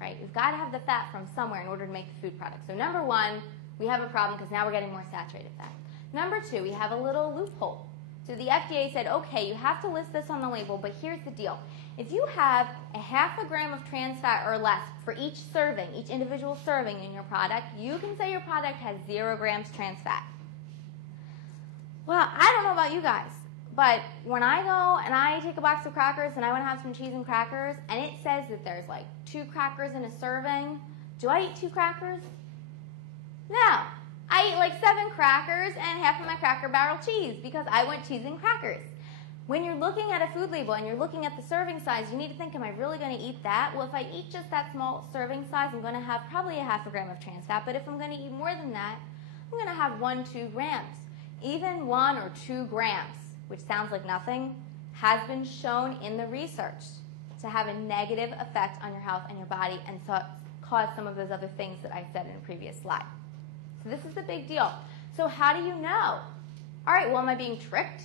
right? We've got to have the fat from somewhere in order to make the food product. So number one, we have a problem because now we're getting more saturated fat. Number two, we have a little loophole. So the FDA said, okay, you have to list this on the label, but here's the deal. If you have a half a gram of trans fat or less for each serving, each individual serving in your product, you can say your product has 0 grams trans fat. Well, I don't know about you guys, but when I go and I take a box of crackers and I want to have some cheese and crackers, and it says that there's like 2 crackers in a serving, do I eat 2 crackers? No. I eat like 7 crackers and half of my Cracker Barrel cheese because I want cheese and crackers. When you're looking at a food label and you're looking at the serving size, you need to think, am I really going to eat that? Well, if I eat just that small serving size, I'm going to have probably a half a gram of trans fat. But if I'm going to eat more than that, I'm going to have 1-2 grams. Even 1 or 2 grams, which sounds like nothing, has been shown in the research to have a negative effect on your health and your body and cause some of those other things that I said in a previous slide. So this is the big deal. So how do you know? All right, well, am I being tricked?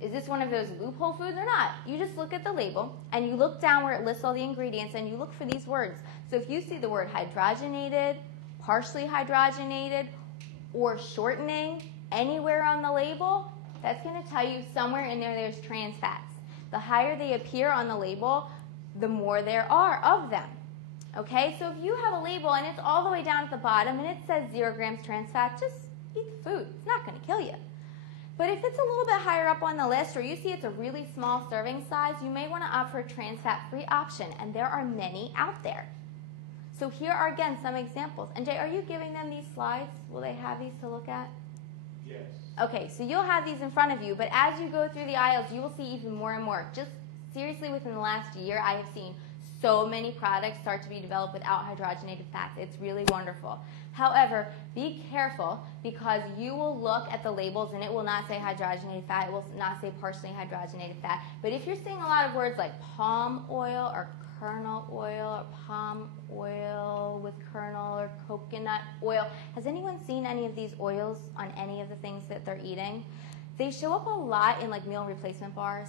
Is this one of those loophole foods or not? You just look at the label and you look down where it lists all the ingredients and you look for these words. So if you see the word hydrogenated, partially hydrogenated, or shortening anywhere on the label, that's going to tell you somewhere in there there's trans fats. The higher they appear on the label, the more there are of them. Okay, so if you have a label and it's all the way down at the bottom and it says 0 grams trans fat, just eat the food. It's not going to kill you. But if it's a little bit higher up on the list or you see it's a really small serving size, you may want to opt for a trans fat-free option, and there are many out there. So here are, again, some examples. And Jay, are you giving them these slides? Will they have these to look at? Yes. Okay, so you'll have these in front of you, but as you go through the aisles, you will see even more and more. Just seriously, within the last year, I have seen so many products start to be developed without hydrogenated fats. It's really wonderful. However, be careful because you will look at the labels and it will not say hydrogenated fat. It will not say partially hydrogenated fat. But if you're seeing a lot of words like palm oil or kernel oil or palm oil with kernel or coconut oil, has anyone seen any of these oils on any of the things that they're eating? They show up a lot in like meal replacement bars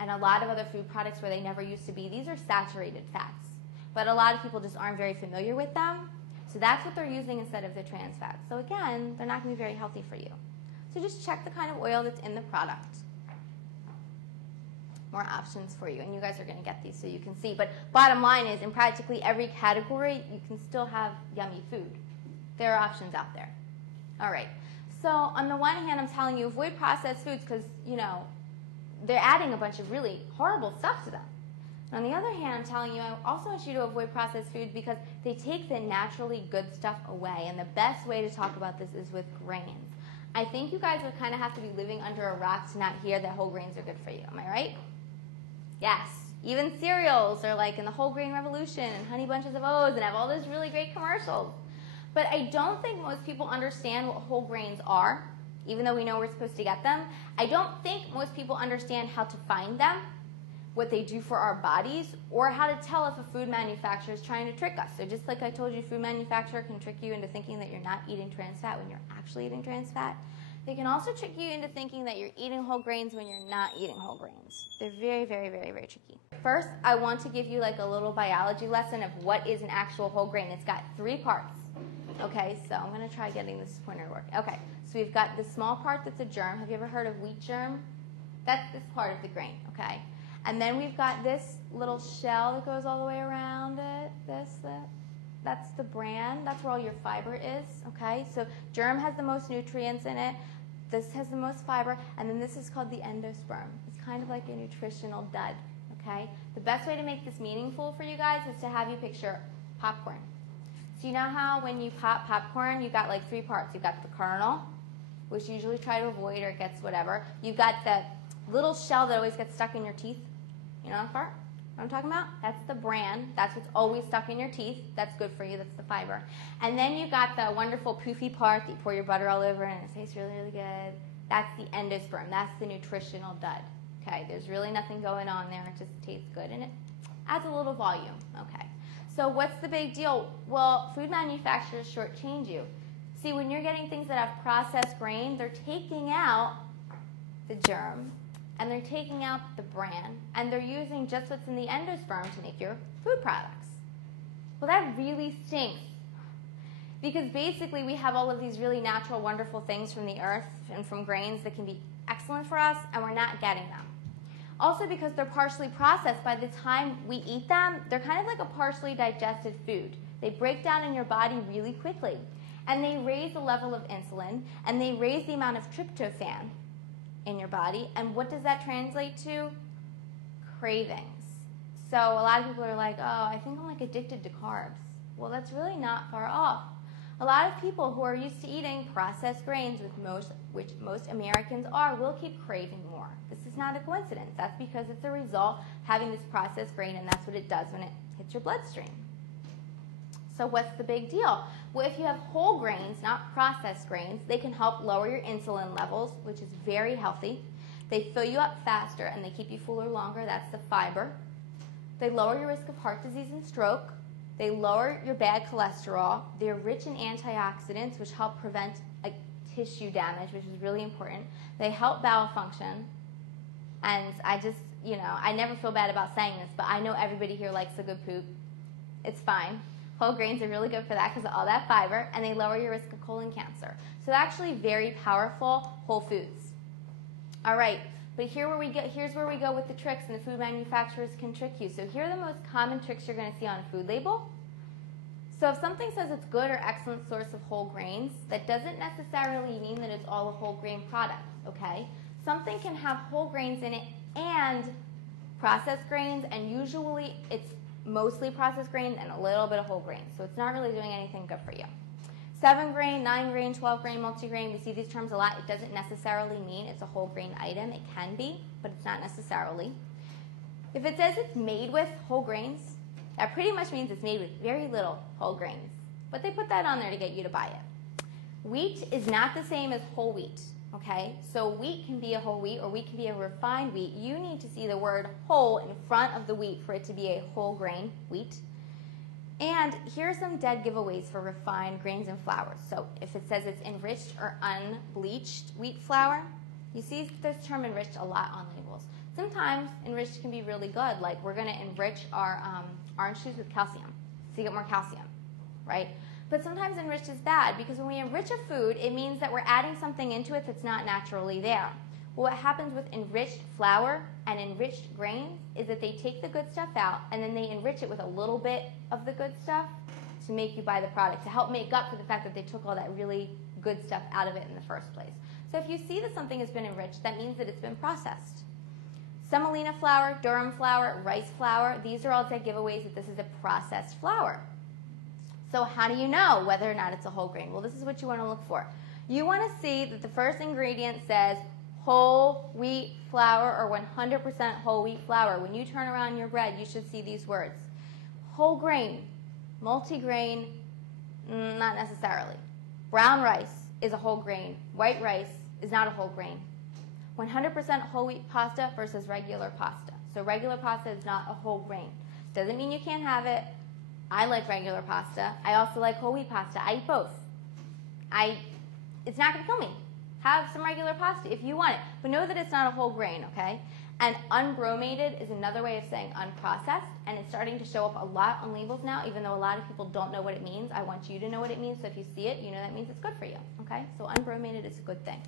and a lot of other food products where they never used to be. These are saturated fats, but a lot of people just aren't very familiar with them. So that's what they're using instead of the trans fats. So again, they're not going to be very healthy for you. So just check the kind of oil that's in the product. More options for you, and you guys are going to get these so you can see. But bottom line is, in practically every category, you can still have yummy food. There are options out there. All right. So on the one hand, I'm telling you, avoid processed foods because, you know, they're adding a bunch of really horrible stuff to them. On the other hand, I'm telling you, I also want you to avoid processed foods because they take the naturally good stuff away. And the best way to talk about this is with grains. I think you guys would kind of have to be living under a rock to not hear that whole grains are good for you. Am I right? Yes. Even cereals are like in the whole grain revolution and Honey Bunches of Oats and have all those really great commercials. But I don't think most people understand what whole grains are, even though we know we're supposed to get them. I don't think most people understand how to find them, what they do for our bodies, or how to tell if a food manufacturer is trying to trick us. So just like I told you, food manufacturer can trick you into thinking that you're not eating trans fat when you're actually eating trans fat. They can also trick you into thinking that you're eating whole grains when you're not eating whole grains. They're very, very, very, very tricky. First, I want to give you like a little biology lesson of what is an actual whole grain. It's got 3 parts. Okay, so I'm going to try getting this pointer to work. Okay, so we've got the small part that's a germ. Have you ever heard of wheat germ? That's this part of the grain, okay? And then we've got this little shell that goes all the way around it, that's the bran. That's where all your fiber is, okay? So germ has the most nutrients in it. This has the most fiber. And then this is called the endosperm. It's kind of like a nutritional dud, okay? The best way to make this meaningful for you guys is to have you picture popcorn. So you know how when you pop popcorn, you've got like 3 parts. You've got the kernel, which you usually try to avoid or it gets whatever. You've got the little shell that always gets stuck in your teeth. You know what I'm talking about? That's the bran. That's what's always stuck in your teeth. That's good for you. That's the fiber. And then you got the wonderful poofy part that you pour your butter all over and it tastes really, really good. That's the endosperm. That's the nutritional dud. Okay, there's really nothing going on there. It just tastes good and it adds a little volume. Okay, so what's the big deal? Well, food manufacturers shortchange you. See, when you're getting things that have processed grain, they're taking out the germ and they're taking out the bran and they're using just what's in the endosperm to make your food products. Well, that really stinks. Because basically we have all of these really natural, wonderful things from the earth and from grains that can be excellent for us, and we're not getting them. Also because they're partially processed, by the time we eat them, they're kind of like a partially digested food. They break down in your body really quickly, and they raise the level of insulin, and they raise the amount of tryptophan in your body, and what does that translate to? Cravings. So a lot of people are like, oh, I think I'm like addicted to carbs. Well, that's really not far off. A lot of people who are used to eating processed grains, which most Americans are, will keep craving more. This is not a coincidence. That's because it's a result of having this processed grain, and that's what it does when it hits your bloodstream. So what's the big deal? Well, if you have whole grains, not processed grains, they can help lower your insulin levels, which is very healthy. They fill you up faster, and they keep you fuller longer. That's the fiber. They lower your risk of heart disease and stroke. They lower your bad cholesterol. They're rich in antioxidants, which help prevent tissue damage, which is really important. They help bowel function. And I just, I never feel bad about saying this, but I know everybody here likes a good poop. It's fine. Whole grains are really good for that because of all that fiber, and they lower your risk of colon cancer. So they're actually very powerful whole foods. All right. But here's where we go with the tricks, and the food manufacturers can trick you. So here are the most common tricks you're going to see on a food label. So if something says it's good or excellent source of whole grains, that doesn't necessarily mean that it's all a whole grain product, okay? Something can have whole grains in it and processed grains, and usually it's mostly processed grains and a little bit of whole grains. So it's not really doing anything good for you. 7-grain, 9-grain, 12-grain, multigrain, we see these terms a lot. It doesn't necessarily mean it's a whole grain item. It can be, but it's not necessarily. If it says it's made with whole grains, that pretty much means it's made with very little whole grains. But they put that on there to get you to buy it. Wheat is not the same as whole wheat, okay? So wheat can be a whole wheat or wheat can be a refined wheat. You need to see the word whole in front of the wheat for it to be a whole grain wheat. And here are some dead giveaways for refined grains and flours. So if it says it's enriched or unbleached wheat flour, you see this term enriched a lot on labels. Sometimes enriched can be really good, like we're going to enrich our orange juice with calcium, so you get more calcium, right? But sometimes enriched is bad because when we enrich a food, it means that we're adding something into it that's not naturally there. Well, what happens with enriched flour and enriched grains is that they take the good stuff out and then they enrich it with a little bit of the good stuff to make you buy the product, to help make up for the fact that they took all that really good stuff out of it in the first place. So if you see that something has been enriched, that means that it's been processed. Semolina flour, durum flour, rice flour, these are all dead giveaways that this is a processed flour. So how do you know whether or not it's a whole grain? Well, this is what you want to look for. You want to see that the first ingredient says whole wheat flour or 100% whole wheat flour. When you turn around your bread, you should see these words. Whole grain, multigrain, not necessarily. Brown rice is a whole grain. White rice is not a whole grain. 100% whole wheat pasta versus regular pasta. So regular pasta is not a whole grain. Doesn't mean you can't have it. I like regular pasta. I also like whole wheat pasta. I eat both. It's not going to kill me. Have some regular pasta if you want it. But know that it's not a whole grain, okay? And unbromated is another way of saying unprocessed, and it's starting to show up a lot on labels now, even though a lot of people don't know what it means. I want you to know what it means, so if you see it, you know that means it's good for you, okay? So unbromated is a good thing.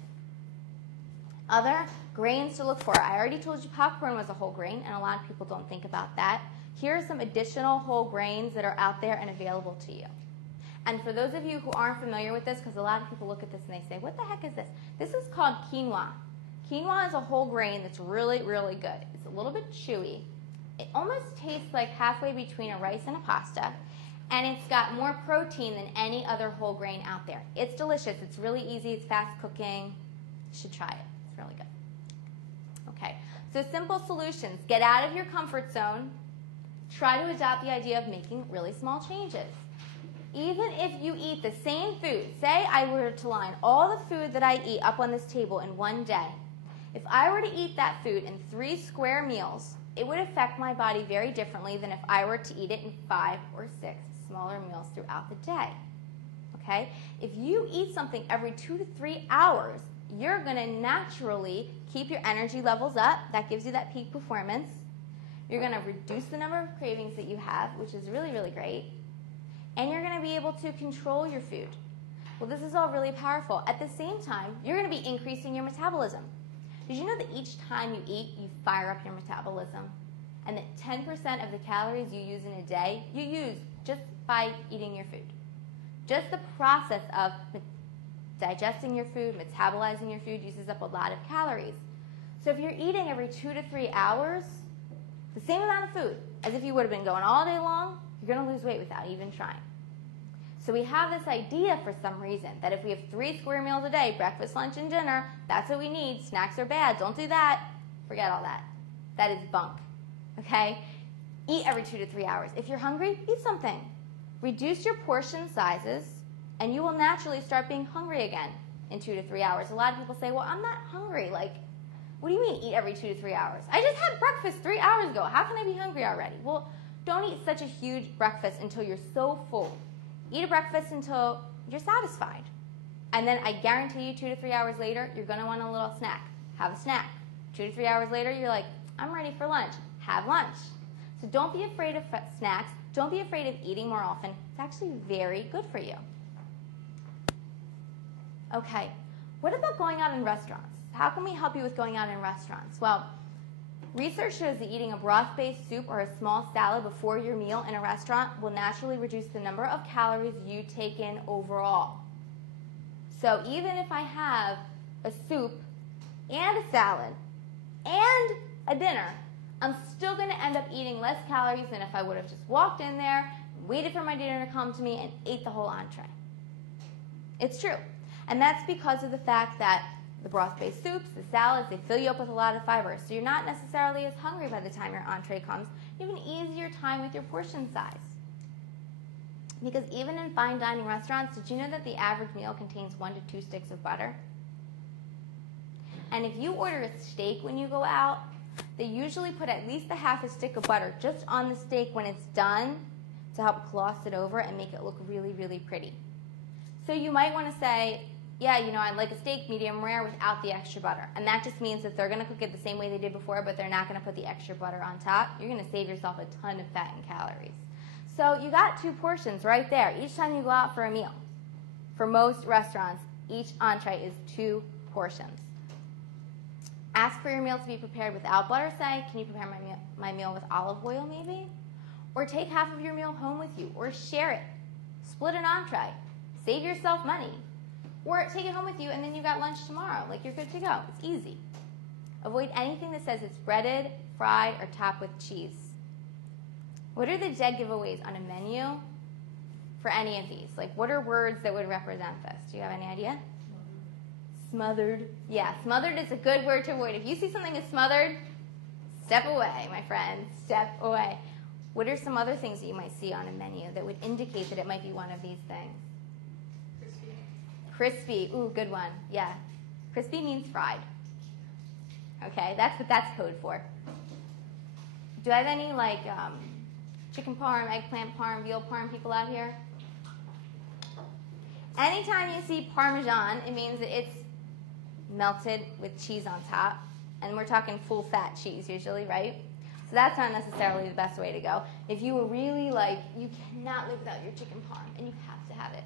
Other grains to look for. I already told you popcorn was a whole grain, and a lot of people don't think about that. Here are some additional whole grains that are out there and available to you. And for those of you who aren't familiar with this, because a lot of people look at this and they say, what the heck is this? This is called quinoa. Quinoa is a whole grain that's really, really good. It's a little bit chewy. It almost tastes like halfway between a rice and a pasta. And it's got more protein than any other whole grain out there. It's delicious. It's really easy. It's fast cooking. You should try it. It's really good. Okay. So simple solutions. Get out of your comfort zone. Try to adopt the idea of making really small changes. Even if you eat the same food, say I were to line all the food that I eat up on this table in one day. If I were to eat that food in 3 square meals, it would affect my body very differently than if I were to eat it in 5 or 6 smaller meals throughout the day. Okay? If you eat something every 2 to 3 hours, you're going to naturally keep your energy levels up. That gives you that peak performance. You're going to reduce the number of cravings that you have, which is really, really great. And you're going to be able to control your food. Well, this is all really powerful. At the same time, you're going to be increasing your metabolism. Did you know that each time you eat, you fire up your metabolism? And that 10% of the calories you use in a day, you use just by eating your food. Just the process of digesting your food, metabolizing your food uses up a lot of calories. So if you're eating every 2 to 3 hours, the same amount of food as if you would have been going all day long, you're going to lose weight without even trying. So we have this idea for some reason that if we have 3 square meals a day, breakfast, lunch, and dinner, that's what we need. Snacks are bad. Don't do that. Forget all that. That is bunk. Okay? Eat every 2 to 3 hours. If you're hungry, eat something. Reduce your portion sizes, and you will naturally start being hungry again in 2 to 3 hours. A lot of people say, well, I'm not hungry. Like, what do you mean eat every 2 to 3 hours? I just had breakfast 3 hours ago. How can I be hungry already? Well, don't eat such a huge breakfast until you're so full. Eat a breakfast until you're satisfied. And then I guarantee you 2 to 3 hours later, you're going to want a little snack. Have a snack. 2 to 3 hours later, you're like, I'm ready for lunch. Have lunch. So don't be afraid of snacks. Don't be afraid of eating more often. It's actually very good for you. Okay, what about going out in restaurants? How can we help you with going out in restaurants? Well, research shows that eating a broth-based soup or a small salad before your meal in a restaurant will naturally reduce the number of calories you take in overall. So even if I have a soup and a salad and a dinner, I'm still going to end up eating less calories than if I would have just walked in there, waited for my dinner to come to me, and ate the whole entree. It's true. And that's because of the fact that the broth-based soups, the salads, they fill you up with a lot of fiber. So you're not necessarily as hungry by the time your entree comes. You have an easier time with your portion size. Because even in fine dining restaurants, did you know that the average meal contains 1 to 2 sticks of butter? And if you order a steak when you go out, they usually put at least a half a stick of butter just on the steak when it's done to help gloss it over and make it look really, really pretty. So you might want to say, yeah, you know, I'd like a steak medium rare without the extra butter. And that just means that they're going to cook it the same way they did before, but they're not going to put the extra butter on top. You're going to save yourself a ton of fat and calories. So you got 2 portions right there each time you go out for a meal. For most restaurants, each entree is 2 portions. Ask for your meal to be prepared without butter. Say, can you prepare my meal with olive oil maybe? Or take half of your meal home with you, or share it. Split an entree. Save yourself money. Or take it home with you and then you got lunch tomorrow. Like, you're good to go. It's easy. Avoid anything that says it's breaded, fried, or topped with cheese. What are the dead giveaways on a menu for any of these? Like, what are words that would represent this? Do you have any idea? Smothered. Yeah, smothered is a good word to avoid. If you see something that's smothered, step away, my friend. Step away. What are some other things that you might see on a menu that would indicate that it might be one of these things? Crispy. Ooh, good one. Yeah. Crispy means fried. Okay, that's what that's code for. Do I have any, like, chicken parm, eggplant parm, veal parm people out here? Anytime you see Parmesan, it means that it's melted with cheese on top. And we're talking full-fat cheese usually, right? So that's not necessarily the best way to go. If you were really, like, you cannot live without your chicken parm, and you have to have it,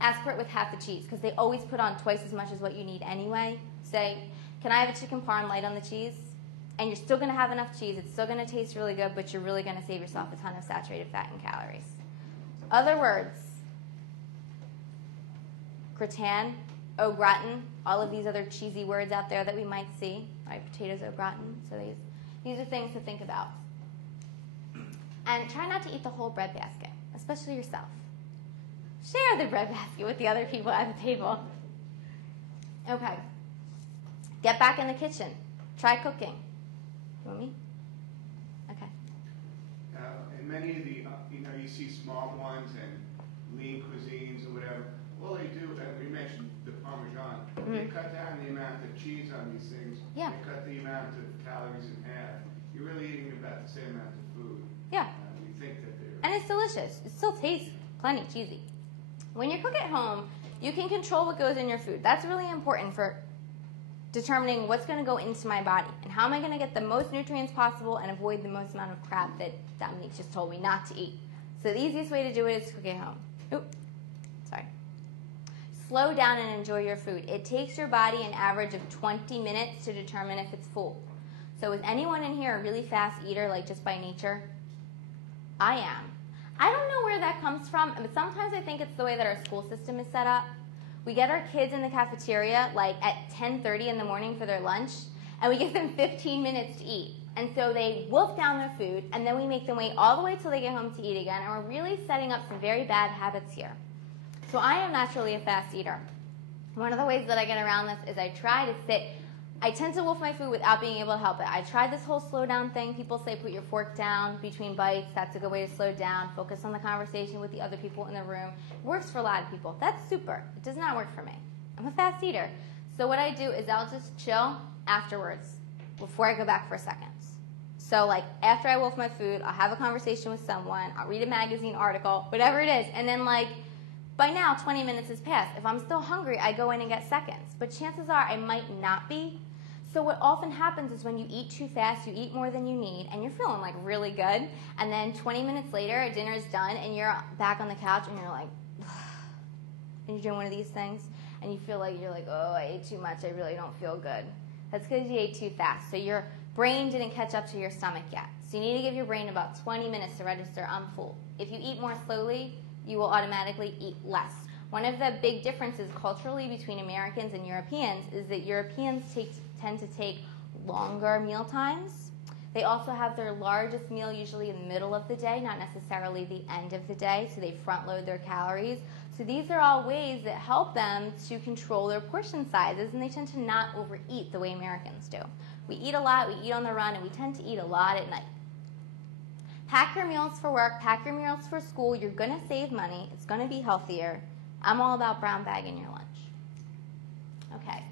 ask for it with half the cheese, because they always put on twice as much as what you need anyway. Say, can I have a chicken parm light on the cheese? And you're still going to have enough cheese. It's still going to taste really good, but you're really going to save yourself a ton of saturated fat and calories. Other words: gratin, au gratin, all of these other cheesy words out there that we might see, right? Potatoes au gratin. So these are things to think about. And try not to eat the whole bread basket, especially yourself. Share the bread basket with the other people at the table. Okay. Get back in the kitchen. Try cooking. You want me? Okay. And many of the, you see small ones and lean cuisines or whatever. All they do, and we mentioned the Parmesan, they cut down the amount of cheese on these things. Yeah. They cut the amount of calories in half. You're really eating about the same amount of food. Yeah. We think that they're... And it's delicious. It still tastes plenty cheesy. When you cook at home, you can control what goes in your food. That's really important for determining what's going to go into my body and how am I going to get the most nutrients possible and avoid the most amount of crap that Dominique just told me not to eat. So the easiest way to do it is to cook at home. Sorry. Slow down and enjoy your food. It takes your body an average of 20 minutes to determine if it's full. So is anyone in here a really fast eater, like just by nature? I am. I don't know where that comes from, but sometimes I think it's the way that our school system is set up. We get our kids in the cafeteria like at 10:30 in the morning for their lunch, and we give them 15 minutes to eat. And so they wolf down their food, and then we make them wait all the way till they get home to eat again, and we're really setting up some very bad habits here. So I am naturally a fast eater. One of the ways that I get around this is I try to sit. I tend to wolf my food without being able to help it. I tried this whole slow down thing. People say put your fork down between bites. That's a good way to slow down. Focus on the conversation with the other people in the room. It works for a lot of people. That's super. It does not work for me. I'm a fast eater. So what I do is I'll just chill afterwards before I go back for seconds. So like after I wolf my food, I'll have a conversation with someone. I'll read a magazine article, whatever it is. And then like by now 20 minutes has passed. If I'm still hungry, I go in and get seconds. But chances are I might not be. So what often happens is when you eat too fast, you eat more than you need, and you're feeling like really good, and then 20 minutes later, dinner's done, and you're back on the couch, and you're like, and you're doing one of these things, and you feel like you're like, oh, I ate too much, I really don't feel good. That's because you ate too fast. So your brain didn't catch up to your stomach yet. So you need to give your brain about 20 minutes to register, I'm full. If you eat more slowly, you will automatically eat less. One of the big differences culturally between Americans and Europeans is that Europeans tend to take longer meal times. They also have their largest meal usually in the middle of the day, not necessarily the end of the day, so they front load their calories. So these are all ways that help them to control their portion sizes, and they tend to not overeat the way Americans do. We eat a lot, we eat on the run, and we tend to eat a lot at night. Pack your meals for work, pack your meals for school. You're going to save money. It's going to be healthier. I'm all about brown bagging your lunch. Okay.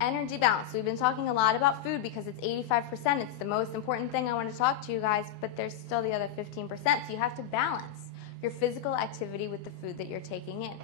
Energy balance. We've been talking a lot about food because it's 85%. It's the most important thing I want to talk to you guys, but there's still the other 15%. So you have to balance your physical activity with the food that you're taking in.